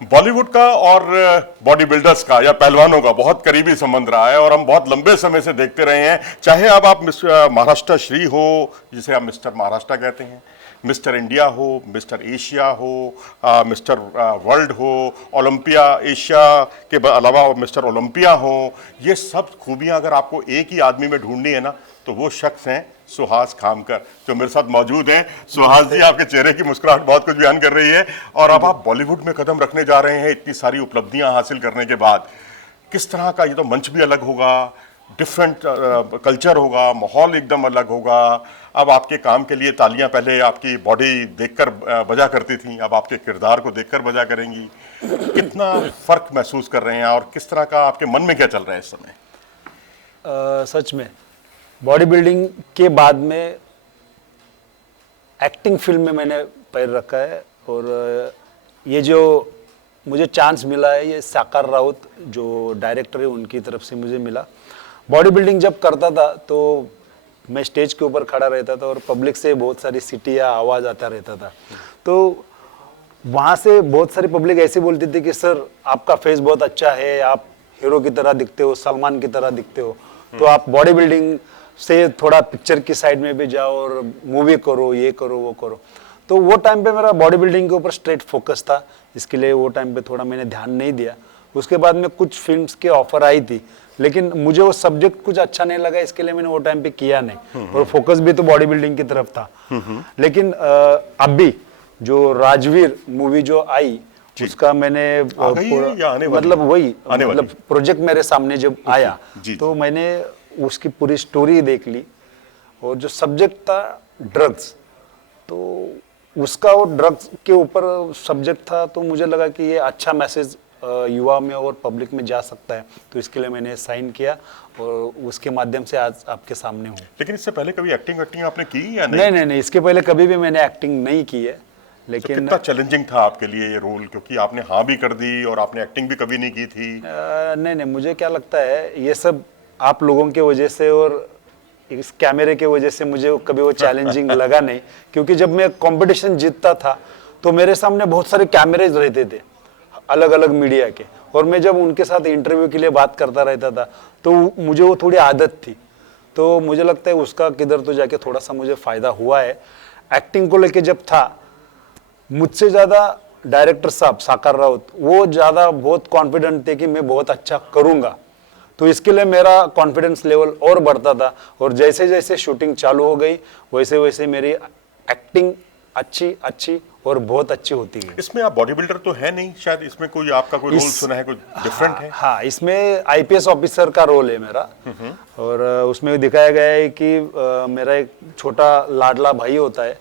बॉलीवुड का और body builders का या पहलवानों का बहुत करीबी संबंध रहा है और हम बहुत लंबे समय से देखते रहे हैं। चाहे अब आप महाराष्ट्र श्री हो, जिसे आप मिस्टर महाराष्ट्र कहते हैं, मिस्टर इंडिया हो, मिस्टर एशिया हो, मिस्टर वर्ल्ड हो, ओलंपिया एशिया के अलावा मिस्टर ओलंपिया हो, ये सब खूबियां अगर आपको एक ही आदमी में ढूंढनी है ना, तो वो शख्स हैं सुहास खामकर, जो मेरे साथ मौजूद हैं। सुहास जी, आपके चेहरे की मुस्कुराहट बहुत कुछ बयान कर रही है और अब आप बॉलीवुड में कदम रखने जा रहे हैं इतनी सारी उपलब्धियां हासिल करने के बाद। किस तरह का, ये तो मंच भी अलग होगा, डिफरेंट कल्चर होगा, माहौल एकदम अलग होगा। अब आपके काम के लिए तालियां पहले आपकी बॉडी देखकर बजा करती थी, अब आपके किरदार को देखकर बजा करेंगी। कितना फर्क महसूस कर रहे हैं और किस तरह का आपके मन में क्या चल रहा है इस समय? सच में बॉडी बिल्डिंग के बाद में एक्टिंग फिल्म में मैंने पैर रखा है और ये जो मुझे चांस मिला है ये साकार राउत जो डायरेक्टर है उनकी तरफ से मुझे मिला। बॉडी बिल्डिंग जब करता था तो मैं स्टेज के ऊपर खड़ा रहता था और पब्लिक से बहुत सारी सीटियाँ आवाज़ आता रहता था, तो वहाँ से बहुत सारी पब्लिक ऐसे बोलती थी कि सर आपका फेस बहुत अच्छा है, आप हीरो की तरह दिखते हो, सलमान की तरह दिखते हो, तो आप बॉडी बिल्डिंग से थोड़ा पिक्चर की साइड में भी जाओ और मूवी करो, ये करो वो करो। तो वो टाइम पे मेरा बॉडी बिल्डिंग के ऊपर स्ट्रेट फोकस था, इसके लिए वो टाइम पे थोड़ा मैंने ध्यान नहीं दिया। उसके बाद में कुछ फिल्म्स के ऑफर आई थी, लेकिन मुझे वो सब्जेक्ट कुछ अच्छा नहीं लगा, इसके लिए मैंने वो टाइम पे किया नहीं और फोकस भी तो बॉडी बिल्डिंग की तरफ था। लेकिन अब भी जो राजवीर मूवी जो आई उसका मैंने मतलब वही मतलब प्रोजेक्ट मेरे सामने जब आया तो मैंने उसकी पूरी स्टोरी देख ली और जो सब्जेक्ट था ड्रग्स, तो उसका वो ड्रग्स के ऊपर सब्जेक्ट था, तो मुझे लगा कि ये अच्छा मैसेज युवा में और पब्लिक में जा सकता है, तो इसके लिए मैंने साइन किया और उसके माध्यम से आज आपके सामने हूँ। लेकिन इससे पहले कभी एक्टिंग आपने की या नहीं? नहीं, इसके पहले कभी भी मैंने एक्टिंग नहीं की है। लेकिन तो कितना चैलेंजिंग था आपके लिए ये रोल, क्योंकि आपने हाँ भी कर दी और आपने एक्टिंग भी कभी नहीं की थी? नहीं, मुझे क्या लगता है ये सब आप लोगों के वजह से और इस कैमरे के वजह से मुझे कभी वो चैलेंजिंग लगा नहीं, क्योंकि जब मैं कंपटीशन जीतता था तो मेरे सामने बहुत सारे कैमरेज रहते थे अलग अलग मीडिया के, और मैं जब उनके साथ इंटरव्यू के लिए बात करता रहता था तो मुझे वो थोड़ी आदत थी, तो मुझे लगता है उसका किधर तो जाके थोड़ा सा मुझे फायदा हुआ है। एक्टिंग को लेके जब था, मुझसे ज़्यादा डायरेक्टर साहब साकार राउत वो ज़्यादा बहुत कॉन्फिडेंट थे कि मैं बहुत अच्छा करूँगा, तो इसके लिए मेरा कॉन्फिडेंस लेवल और बढ़ता था और जैसे जैसे शूटिंग चालू हो गई वैसे वैसे मेरी एक्टिंग अच्छी और बहुत अच्छी होती गई। इसमें आप बॉडी बिल्डर तो है नहीं, शायद इसमें कोई आपका कोई रोल सुना है, कोई डिफरेंट है? हाँ, इसमें आईपीएस ऑफिसर का रोल है मेरा और उसमें दिखाया गया है कि मेरा एक छोटा लाडला भाई होता है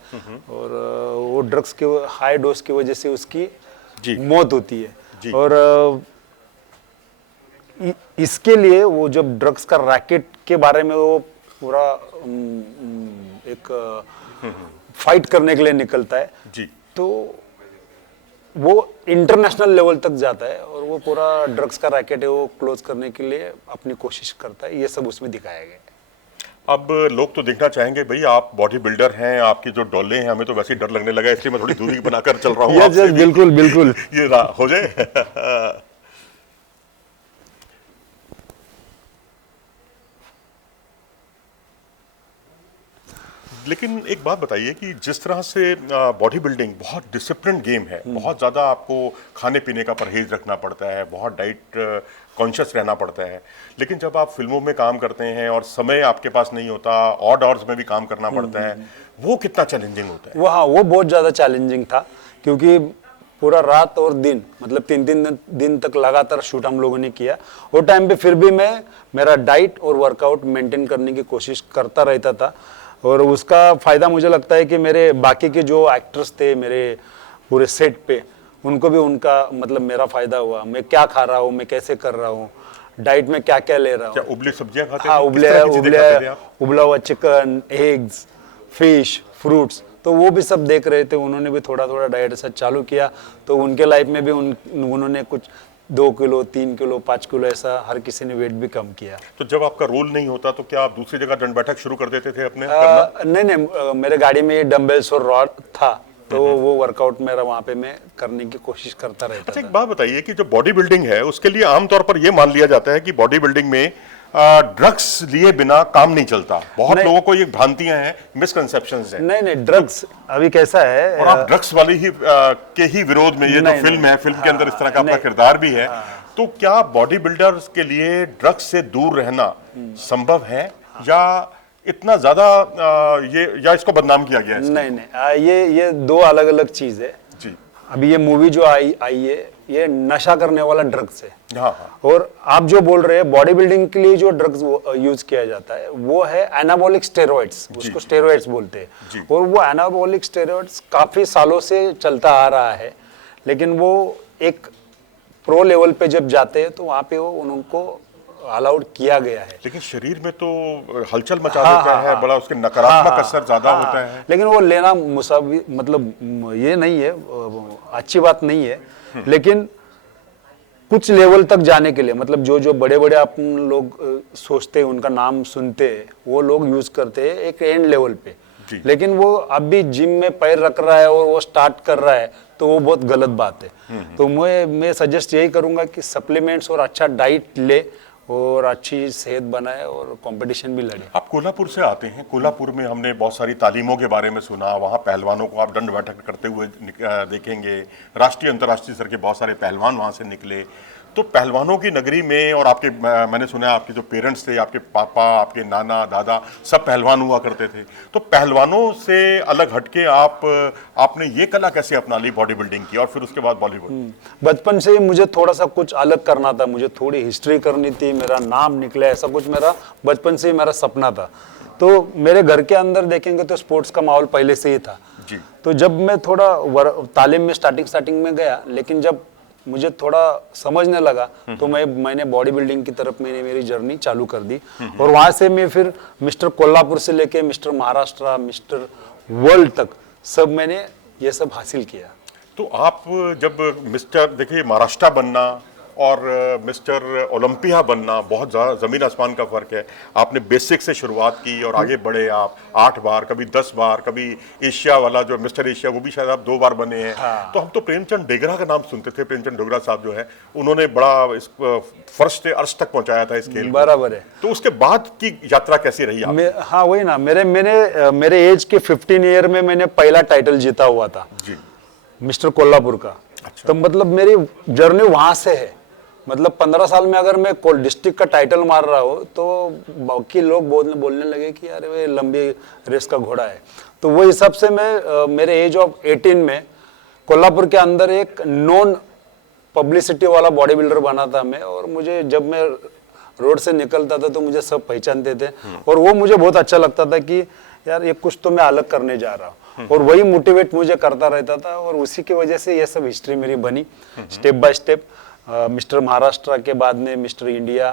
और वो ड्रग्स के हाई डोज की वजह से उसकी मौत होती है और इसके लिए वो जब ड्रग्स का रैकेट के बारे में वो पूरा एक फाइट करने के लिए निकलता है जी, तो वो इंटरनेशनल लेवल तक जाता है और वो पूरा ड्रग्स का रैकेट है वो क्लोज करने के लिए अपनी कोशिश करता है। ये सब उसमें दिखाया गया है। अब लोग तो देखना चाहेंगे, भाई आप बॉडी बिल्डर हैं, आपकी जो डोले हैं, हमें तो वैसे ही डर लगने लगा, इसलिए मैं थोड़ी दूरी बनाकर चल रहा हूँ। बिल्कुल ये हो जाए। लेकिन एक बात बताइए कि जिस तरह से बॉडी बिल्डिंग बहुत डिसिप्लिन गेम है, बहुत ज़्यादा आपको खाने पीने का परहेज रखना पड़ता है, बहुत डाइट कॉन्शियस रहना पड़ता है, लेकिन जब आप फिल्मों में काम करते हैं और समय आपके पास नहीं होता, ऑड आवर्स में भी काम करना पड़ता है, वो कितना चैलेंजिंग होता है? वो बहुत ज़्यादा चैलेंजिंग था, क्योंकि पूरा रात और दिन मतलब 3 दिन तक लगातार शूट हम लोगों ने किया। वो टाइम पे फिर भी मैं मेरा डाइट और वर्कआउट मेंटेन करने की कोशिश करता रहता था और उसका फ़ायदा मुझे लगता है कि मेरे बाकी के जो एक्टर्स थे मेरे पूरे सेट पे, उनको भी उनका मतलब मेरा फ़ायदा हुआ। मैं क्या खा रहा हूँ, मैं कैसे कर रहा हूँ, डाइट में क्या क्या ले रहा हूँ। उबली सब्जियां खाते हैं? हाँ, उबला हुआ चिकन, एग्स, फिश, फ्रूट्स, तो वो भी सब देख रहे थे। उन्होंने भी थोड़ा थोड़ा डाइट ऐसा चालू किया, तो उनके लाइफ में भी उन्होंने कुछ 2 किलो, 3 किलो, 5 किलो ऐसा हर किसी ने वेट भी कम किया। तो जब आपका रोल नहीं होता तो क्या आप दूसरी जगह दंड बैठक शुरू कर देते थे अपने? नहीं, मेरे गाड़ी में डंबल्स और रॉड था, तो वो वर्कआउट मेरा वहाँ पे मैं करने की कोशिश करता रहता अच्छा, था। एक बात बताइए कि जो बॉडी बिल्डिंग है उसके लिए आमतौर पर यह मान लिया जाता है कि बॉडी बिल्डिंग में ड्रग्स लिए बिना काम नहीं चलता। बहुत नहीं। लोगों को ये भ्रांतियां हैं, मिसकंसेप्शंस हैं, नहीं नहीं, ड्रग्स अभी कैसा है, और आप ड्रग्स वाली ही के ही विरोध में, ये जो नहीं, फिल्म नहीं, है, फिल्म के अंदर इस तरह का आपका नहीं, किरदार भी है, तो क्या बॉडी बिल्डर्स के लिए ड्रग्स से दूर रहना संभव है, या इतना ज्यादा ये, या इसको बदनाम किया गया है इसके? नहीं नहीं, ये दो अलग अलग चीज है जी। अभी ये मूवी जो आई आई है, ये नशा करने वाला ड्रग्स है। हाँ हाँ। और आप जो बोल रहे हैं बॉडी बिल्डिंग के लिए जो ड्रग्स यूज किया जाता है वो है एनाबॉलिक स्टेरॉइड्स, उसको स्टेरॉइड्स बोलते हैं। और वो एनाबॉलिक स्टेरॉइड्स काफी सालों से चलता आ रहा है, लेकिन वो एक प्रो लेवल पे जब जाते हैं तो वहाँ पे वो उनको अलाउड किया गया है। लेकिन शरीर में तो हलचल मचा हाँ, देता हाँ, है, हाँ, बड़ा उसके नकारात्मक हाँ, असर ज्यादा हाँ, होता है। लेकिन वो लेना मुसावी मतलब ये नहीं है, अच्छी बात नहीं है, लेकिन कुछ लेवल तक जाने के लिए, मतलब जो जो बड़े बड़े आप लोग सोचते हैं, उनका नाम सुनते हैं, वो लोग यूज करते हैं एक एंड लेवल पे। लेकिन वो अब भी जिम में पैर रख रहा है और वो स्टार्ट कर रहा है, तो वो बहुत गलत बात है। तो मैं सजेस्ट यही करूंगा कि सप्लीमेंट्स और अच्छा डाइट ले और अच्छी सेहत बनाए और कंपटीशन भी लड़े। आप कोल्हापुर से आते हैं, कोल्हापुर में हमने बहुत सारी तालीमों के बारे में सुना, वहाँ पहलवानों को आप दंड बैठक करते हुए देखेंगे, राष्ट्रीय अंतर्राष्ट्रीय स्तर के बहुत सारे पहलवान वहाँ से निकले। तो पहलवानों की नगरी में, और आपके मैंने सुना है आपके जो पेरेंट्स थे, आपके पापा, आपके नाना दादा, सब पहलवान हुआ करते थे, तो पहलवानों से अलग हटके आपने ये कला कैसे अपना ली बॉडी बिल्डिंग की, और फिर उसके बाद बॉलीवुड? बचपन से ही मुझे थोड़ा सा कुछ अलग करना था, मुझे थोड़ी हिस्ट्री करनी थी, मेरा नाम निकले, ऐसा कुछ मेरा बचपन से ही मेरा सपना था। तो मेरे घर के अंदर देखेंगे तो स्पोर्ट्स का माहौल पहले से ही था जी। तो जब मैं थोड़ा तालीम में स्टार्टिंग में गया, लेकिन जब मुझे थोड़ा समझने लगा तो मैंने बॉडी बिल्डिंग की तरफ मैंने मेरी जर्नी चालू कर दी। और वहां से मैं फिर मिस्टर कोल्हापुर से लेके मिस्टर महाराष्ट्र, मिस्टर वर्ल्ड तक सब मैंने ये सब हासिल किया। तो आप जब मिस्टर, देखिए, महाराष्ट्र बनना और मिस्टर ओलंपिया बनना बहुत ज़्यादा ज़मीन आसमान का फ़र्क है। आपने बेसिक से शुरुआत की और आगे बढ़े आप 8 बार, कभी 10 बार, कभी एशिया वाला जो मिस्टर एशिया वो भी शायद आप 2 बार बने हैं। हाँ। तो हम तो प्रेमचंद डेगरा का नाम सुनते थे, प्रेमचंद डोगरा साहब जो है, उन्होंने बड़ा इस फर्श से अर्श तक पहुंचाया था इस खेल को। बराबर है। तो उसके बाद की यात्रा कैसी रही आप? हाँ वही ना, मेरे एज के 15 ईयर में मैंने पहला टाइटल जीता हुआ था जी, मिस्टर कोल्हापुर का। अच्छा। तो मतलब मेरी जर्नी वहां से है। मतलब 15 साल में अगर मैं डिस्ट्रिक्ट का टाइटल मार रहा हूँ तो बाकी लोग बोलने लगे कि यार वे लंबी रेस का घोड़ा है। तो वो हिसाब से मैं मेरे एज ऑफ 18 में कोल्हापुर के अंदर एक नॉन पब्लिसिटी वाला बॉडी बिल्डर बना था मैं। और मुझे जब मैं रोड से निकलता था तो मुझे सब पहचानते थे और वो मुझे बहुत अच्छा लगता था कि यार ये कुछ तो मैं अलग करने जा रहा हूँ। और वही मोटिवेट मुझे करता रहता था और उसी की वजह से ये सब हिस्ट्री मेरी बनी step by step. Mister Maharashtra के बाद में मिस्टर इंडिया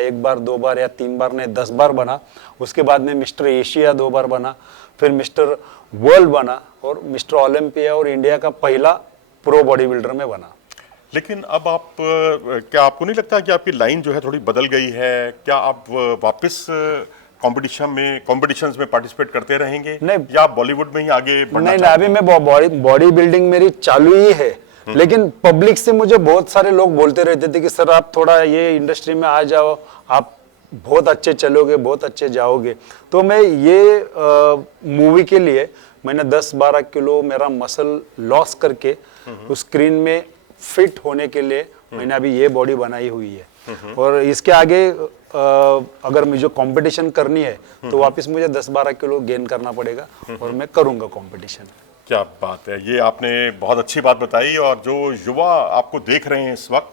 1 बार 2 बार या 3 बार नहीं 10 बार बना। उसके बाद में मिस्टर एशिया 2 बार बना, फिर मिस्टर वर्ल्ड बना और मिस्टर ओलंपिया और इंडिया का पहला प्रो बॉडी बिल्डर में बना। लेकिन अब आप क्या आपको नहीं लगता कि आपकी लाइन जो है थोड़ी बदल गई है? क्या आप वापस कॉम्पिटिशंस में पार्टिसिपेट करते रहेंगे, नहीं, या आप बॉलीवुड में ही आगे बढ़ना नहीं, चाहते अभी मैं बॉडी बिल्डिंग मेरी चालू ही है। लेकिन पब्लिक से मुझे बहुत सारे लोग बोलते रहते थे कि सर आप थोड़ा ये इंडस्ट्री में आ जाओ, आप बहुत अच्छे चलोगे, बहुत अच्छे जाओगे। तो मैं ये मूवी के लिए मैंने 10-12 किलो मेरा मसल लॉस करके उस स्क्रीन में फिट होने के लिए मैंने अभी ये बॉडी बनाई हुई है। और इसके आगे अगर मुझे कंपटीशन करनी है तो वापस मुझे 10-12 किलो गेन करना पड़ेगा और मैं करूंगा कंपटीशन। क्या बात है, ये आपने बहुत अच्छी बात बताई। और जो युवा आपको देख रहे हैं इस वक्त,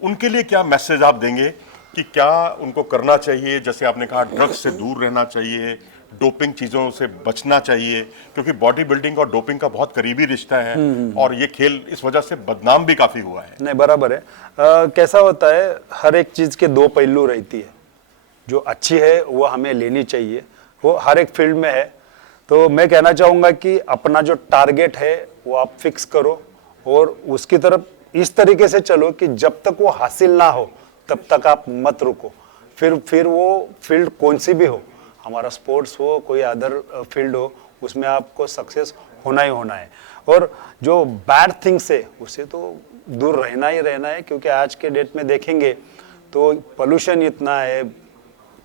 उनके लिए क्या मैसेज आप देंगे कि क्या उनको करना चाहिए? जैसे आपने कहा ड्रग्स से दूर रहना चाहिए, डोपिंग चीज़ों से बचना चाहिए, क्योंकि बॉडी बिल्डिंग और डोपिंग का बहुत करीबी रिश्ता है और ये खेल इस वजह से बदनाम भी काफ़ी हुआ है। नहीं बराबर है। कैसा होता है, हर एक चीज़ के 2 पहलू रहती है। जो अच्छी है वो हमें लेनी चाहिए, वो हर एक फील्ड में है। तो मैं कहना चाहूँगा कि अपना जो टारगेट है वो आप फिक्स करो और उसकी तरफ इस तरीके से चलो कि जब तक वो हासिल ना हो तब तक आप मत रुको। फिर वो फील्ड कौन सी भी हो, हमारा स्पोर्ट्स हो, कोई अदर फील्ड हो, उसमें आपको सक्सेस होना ही होना है। और जो बैड थिंग्स है उससे तो दूर रहना ही रहना है, क्योंकि आज के डेट में देखेंगे तो पोल्यूशन इतना है,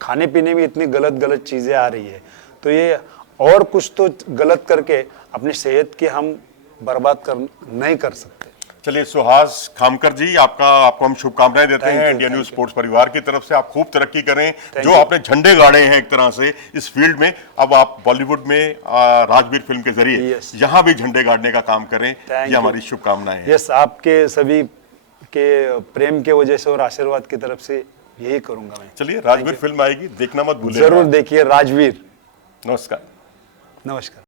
खाने पीने में इतनी गलत गलत चीज़ें आ रही है, तो ये और कुछ तो गलत करके अपनी सेहत की हम बर्बाद कर नहीं कर सकते। चलिए सुहास खामकर जी, आपको हम शुभकामनाएं देते Thank हैं you, India thank news you. Sports परिवार की तरफ से। आप खूब तरक्की करें, जो you. आपने झंडे गाड़े हैं एक तरह से इस फील्ड में, अब आप बॉलीवुड में राजवीर फिल्म के जरिए Yes. यहाँ भी झंडे गाड़ने का काम करें, Thank ये you. हमारी शुभकामनाएं हैं। यस, आपके सभी के प्रेम के वजह से और आशीर्वाद की तरफ से यही करूंगा मैं। चलिए राजवीर फिल्म आएगी, देखना मत भूलिएगा। जरूर देखिए राजवीर। नमस्कार। नमस्कार।